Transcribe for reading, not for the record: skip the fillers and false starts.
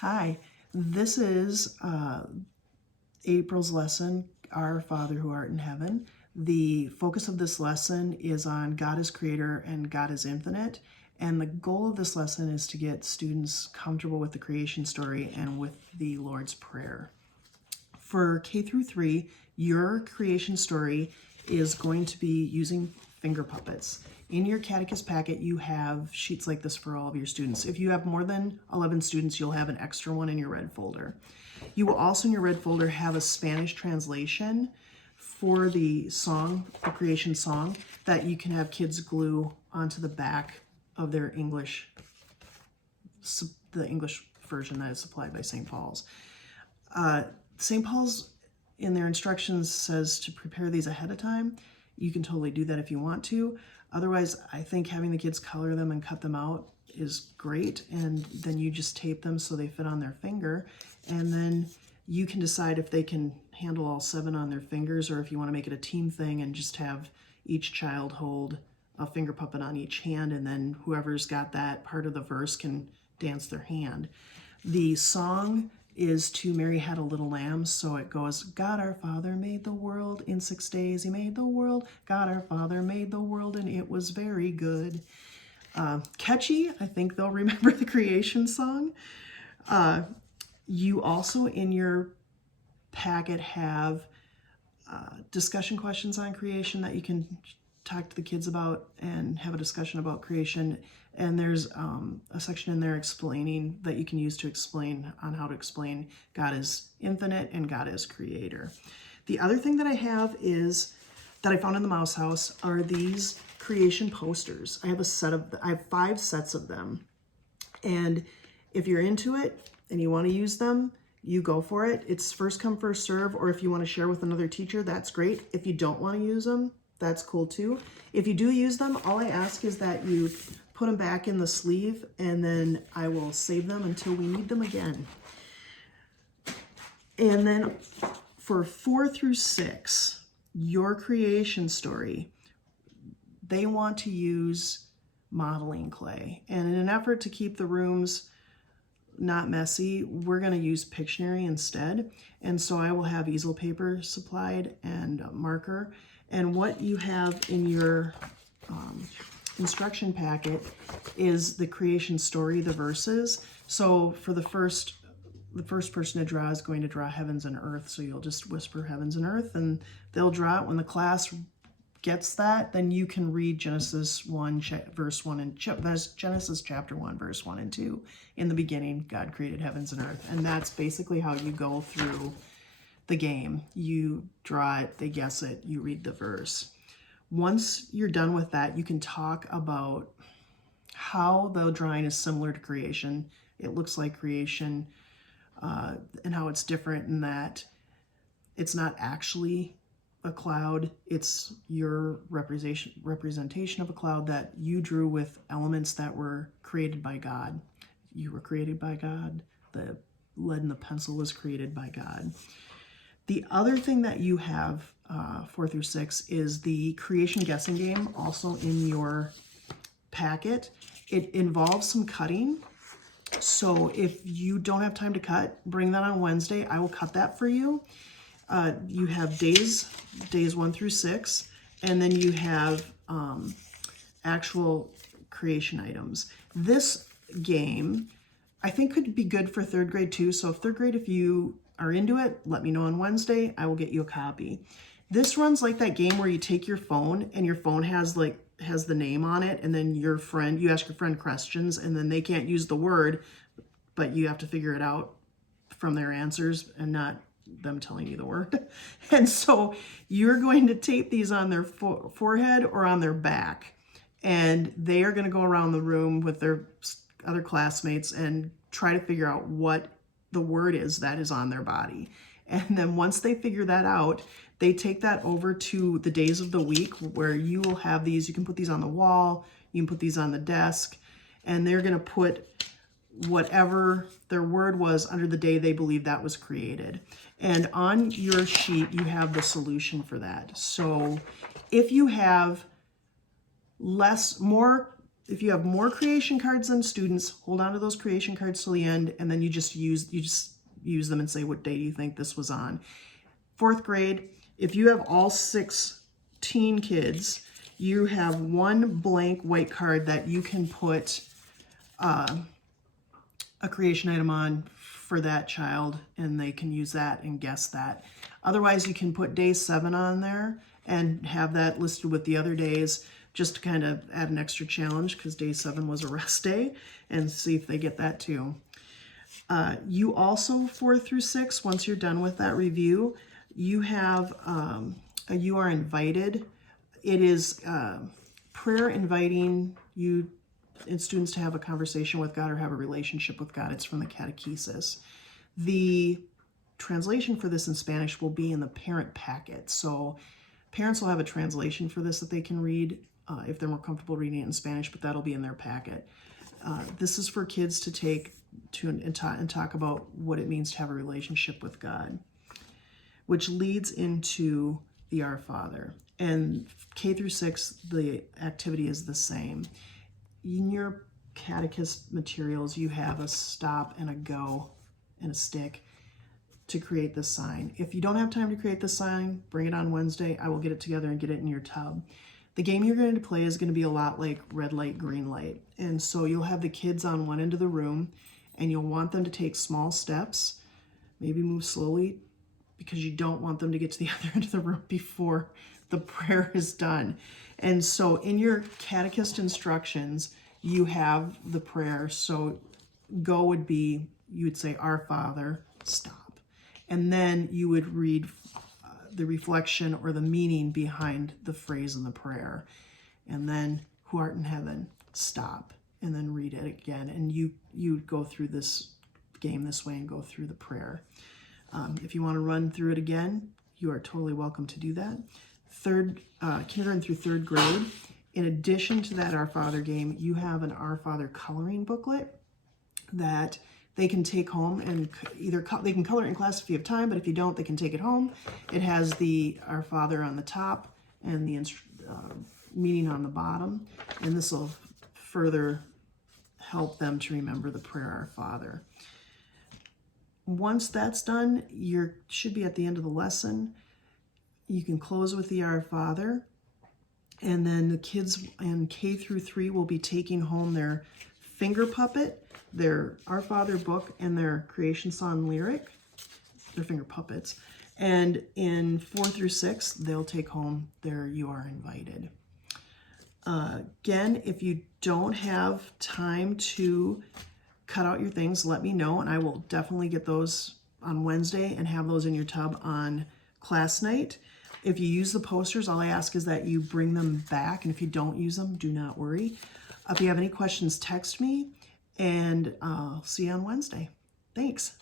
Hi, this is April's lesson, Our Father who art in heaven. The focus of this lesson is on God is creator and God is infinite. And the goal of this lesson is to get students comfortable with the creation story and with the Lord's Prayer. For K through 3, your creation story is going to be using finger puppets. In your Catechist packet, you have sheets like this for all of your students. If you have more than 11 students, you'll have an extra one in your red folder. You will also in your red folder have a Spanish translation for the song, the creation song, that you can have kids glue onto the back of their English, the English version that is supplied by St. Paul's. St. Paul's in their instructions says to prepare these ahead of time. You can totally do that if you want to. Otherwise, I think having the kids color them and cut them out is great. And then you just tape them so they fit on their finger. And then you can decide if they can handle all 7 on their fingers or if you want to make it a team thing and just have each child hold a finger puppet on each hand. And then whoever's got that part of the verse can dance their hand. The song is to Mary Had a Little Lamb, so it goes, God our Father made the world in 6 days, he made the world, God our Father made the world, and it was very good. Catchy, I think they'll remember the creation song. You also in your packet have discussion questions on creation that you can talk to the kids about and have a discussion about creation. And there's a section in there explaining that you can use to explain on how to explain God is infinite and God is creator. The other thing that I have is that I found in the Mouse House are these creation posters. I have 5 sets of them. And if you're into it and you want to use them, you go for it. It's first come, first serve, or if you want to share with another teacher, that's great. If you don't want to use them, that's cool too. If you do use them, all I ask is that you put them back in the sleeve and then I will save them until we need them again. And then for 4 through 6, your creation story, they want to use modeling clay. And in an effort to keep the rooms not messy, we're going to use Pictionary instead. And so I will have easel paper supplied and a marker. And what you have in your instruction packet is the creation story, the verses. So for the first person to draw is going to draw heavens and earth. So you'll just whisper heavens and earth and they'll draw it. When the class gets that, then you can read Genesis 1 verse 1 and Genesis chapter 1 verse 1 and 2. In the beginning, God created heavens and earth. And that's basically how you go through the game. You draw it, they guess it, you read the verse. Once you're done with that, you can talk about how the drawing is similar to creation. It looks like creation, and how it's different in that it's not actually a cloud. It's your representation of a cloud that you drew with elements that were created by God. You were created by God. The lead and the pencil was created by God. The other thing that you have 4 through 6 is the creation guessing game, also in your packet. It involves some cutting. So if you don't have time to cut, bring that on Wednesday. I will cut that for you. You have days 1 through 6, and then you have actual creation items. This game, I think, could be good for 3rd grade too. So if 3rd grade, if you are into it, let me know on Wednesday. I will get you a copy. This runs like that game where you take your phone and your phone has the name on it, and then you ask your friend questions, and then they can't use the word, but you have to figure it out from their answers and not them telling you the word. And so you're going to tape these on their forehead or on their back, and they are going to go around the room with their other classmates and try to figure out what the word is that is on their body. And then once they figure that out, they take that over to the days of the week where you will have these. You can put these on the wall, you can put these on the desk, and they're going to put whatever their word was under the day they believe that was created. And on your sheet, you have the solution for that. So if you have more if you have more creation cards than students, hold on to those creation cards till the end, and then you just use them and say what day do you think this was on. 4th grade, if you have all 16 kids, you have one blank white card that you can put a creation item on for that child, and they can use that and guess that. Otherwise, you can put day 7 on there and have that listed with the other days, just to kind of add an extra challenge, because day 7 was a rest day, and see if they get that too. You also, 4 through 6, once you're done with that review, you have a You Are Invited. It is prayer inviting you and students to have a conversation with God or have a relationship with God. It's from the Catechist. The translation for this in Spanish will be in the parent packet. So parents will have a translation for this that they can read if they're more comfortable reading it in Spanish, but that'll be in their packet. This is for kids to take and talk about what it means to have a relationship with God, which leads into the Our Father. And K through 6, the activity is the same. In your catechist materials, you have a stop and a go and a stick to create this sign. If you don't have time to create the sign, bring it on Wednesday. I will get it together and get it in your tub. The game you're going to play is going to be a lot like red light, green light. And so you'll have the kids on one end of the room, and you'll want them to take small steps, maybe move slowly, because you don't want them to get to the other end of the room before the prayer is done. And so in your catechist instructions, you have the prayer. So go would be, you would say, Our Father, stop. And then you would read the reflection or the meaning behind the phrase in the prayer. And then, Who art in heaven, stop. And then read it again. And you go through this game this way and go through the prayer. If you want to run through it again, you are totally welcome to do that. Kindergarten through 3rd grade, in addition to that Our Father game, you have an Our Father coloring booklet that they can take home, and they can color it in class if you have time, but if you don't, they can take it home. It has the Our Father on the top and the meaning on the bottom, and this will further help them to remember the prayer Our Father. Once that's done, you should be at the end of the lesson. You can close with the Our Father, and then the kids in K through 3 will be taking home their finger puppet, their Our Father book, and their creation song lyric, their finger puppets. And in 4 through 6, they'll take home their You Are Invited. Again, if you don't have time to cut out your things, let me know, and I will definitely get those on Wednesday and have those in your tub on class night. If you use the posters, all I ask is that you bring them back, and if you don't use them, do not worry. If you have any questions, text me, and I'll see you on Wednesday. Thanks.